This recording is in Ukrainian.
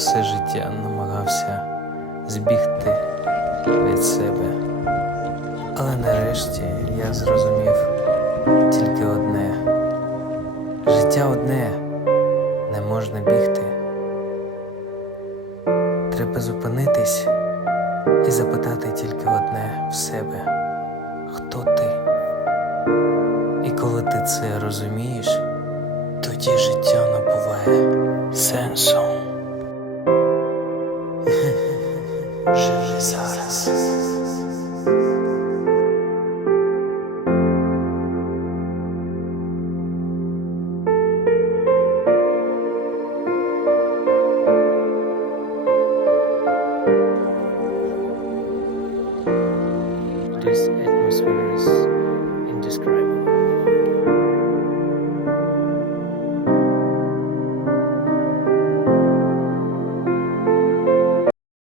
все життя намагався збігти від себе. Але нарешті я зрозумів тільки одне: життя одне, не можна бігти. Треба зупинитись і запитати тільки одне в себе, хто ти? І коли ти це розумієш, тоді життя this atmosphere is